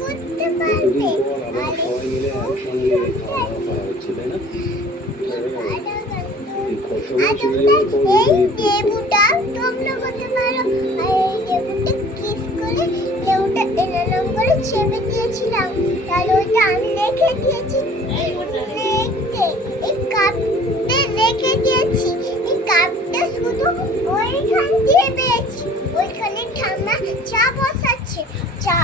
করতে পারবে। আবার সবাই মিলে একসঙ্গে খাওয়া দাওয়া করা হচ্ছে, তাই না? এই লেবুটা তোমরা করতে পারো, আর এই লেবুটা কিস করে লেবুটা এরকম করে চেপে দিয়েছিলাম, তাহলে ওইটা আমি রেখে দিয়েছি। এই কাপটা রেখে দিয়েছি, এই কাপটা শুধু ওইখান দিয়ে পেয়েছি, ওইখানে ঠাম্মা চা বসাচ্ছে, চা